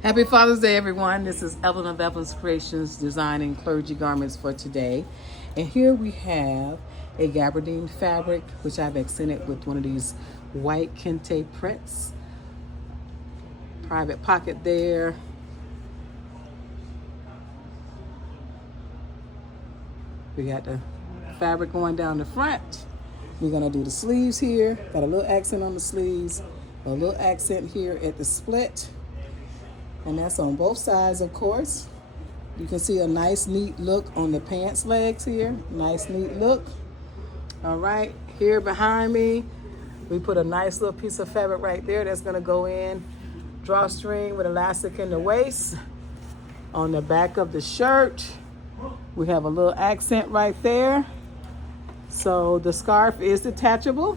Happy Father's Day, everyone. This is Evelyn of Evelyn's Creations, designing clergy garments for today. And here we have a gabardine fabric, which I've accented with one of these white kente prints. Private pocket there. We got the fabric going down the front. We're gonna do the sleeves here. Got a little accent on the sleeves, a little accent here at the split. And that's on both sides, of course. You can see a nice, neat look on the pants legs here. Nice, neat look. All right, here behind me, we put a nice little piece of fabric right there that's gonna go in. Drawstring with elastic in the waist. On the back of the shirt, we have a little accent right there. So the scarf is detachable.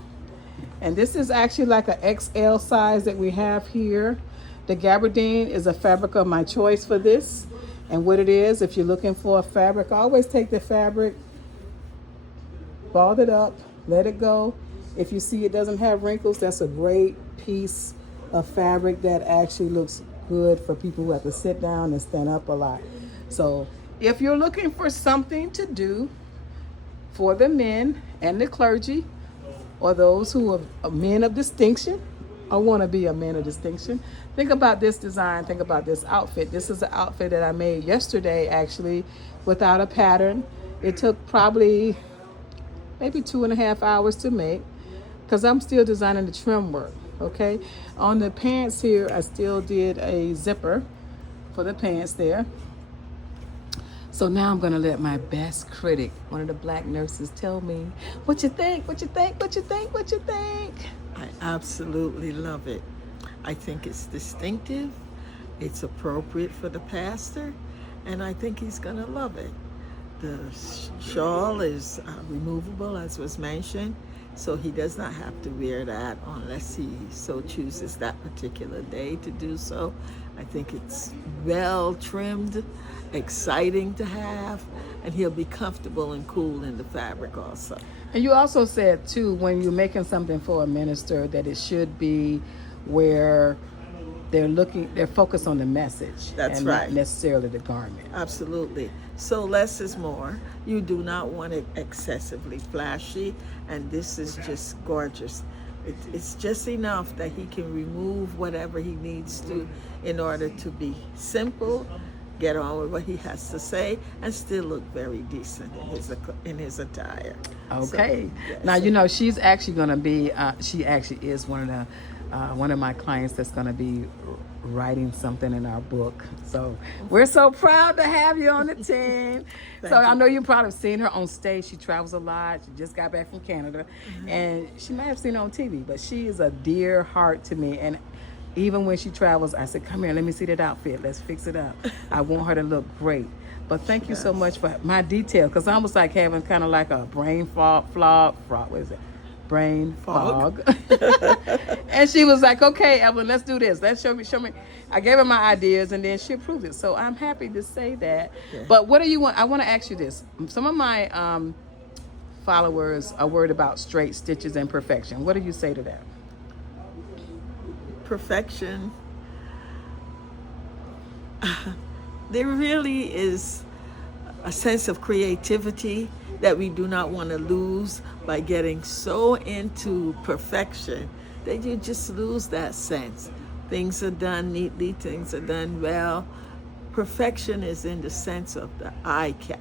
And this is actually like an XL size that we have here. The gabardine is a fabric of my choice for this. And what it is, if you're looking for a fabric, always take the fabric, ball it up, let it go. If you see it doesn't have wrinkles, that's a great piece of fabric that actually looks good for people who have to sit down and stand up a lot. So if you're looking for something to do for the men and the clergy, or those who are men of distinction, or want to be a man of distinction, think about this design, think about this outfit. This is an outfit that I made yesterday, actually, without a pattern. It took probably maybe 2.5 hours to make, because I'm still designing the trim work, okay? On the pants here, I still did a zipper for the pants there. So now I'm gonna let my best critic, one of the black nurses, tell me what you think, what you think, what you think, what you think. I absolutely love it. I think it's distinctive, it's appropriate for the pastor, and I think he's gonna love it. The shawl is removable, as was mentioned, so he does not have to wear that unless he so chooses that particular day to do so. I think it's well trimmed, exciting to have, and he'll be comfortable and cool in the fabric also. And you also said too, when you're making something for a minister, that it should be where they're focused on the message. That's and right. Not necessarily the garment. Absolutely. So less is more. You do not want it excessively flashy, and this is just gorgeous. It's just enough that he can remove whatever he needs to in order to be simple, get on with what he has to say, and still look very decent in his attire. Okay. So, yes. Now, you know, she's actually going to be, she actually is one of my clients that's going to be writing something in our book. So we're so proud to have you on the team. So I know you've probably seen her on stage. She travels a lot. She just got back from Canada. And she may have seen her on TV, but she is a dear heart to me. And even when she travels, I said, come here, let me see that outfit. Let's fix it up. I want her to look great. But thank you so much for my detail, because I was like having kind of like a brain fog, what is it? Brain fog. And she was like, okay, Evelyn, let's do this. Let's show me. I gave her my ideas, and then she approved it. So I'm happy to say that. Yeah. But what do you want? I want to ask you this. Some of my followers are worried about straight stitches and perfection. What do you say to that? Perfection. There really is a sense of creativity that we do not want to lose by getting so into perfection that you just lose that sense. Things are done neatly, things are done well. Perfection is in the sense of the eye catch,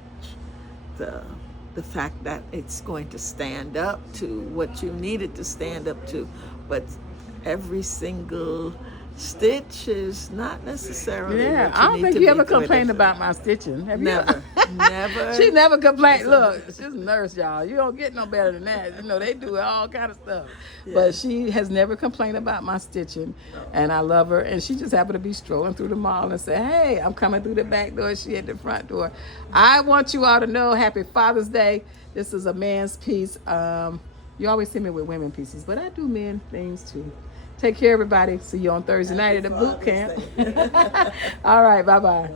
the fact that it's going to stand up to what you need it to stand up to, but every single stitch is not necessarily. Yeah, what you I don't need think to you be ever good complained at. about my stitching. Have Never, you? never. She never complained. Look, she's a nurse, y'all. You don't get no better than that. You know, they do all kind of stuff. Yeah. But she has never complained about my stitching, and I love her. And she just happened to be strolling through the mall and said, hey, I'm coming through the back door. She at the front door. I want you all to know, happy Father's Day. This is a man's piece. You always see me with women pieces, but I do men things too. Take care, everybody. See you on Thursday night at the boot camp. All right, bye-bye.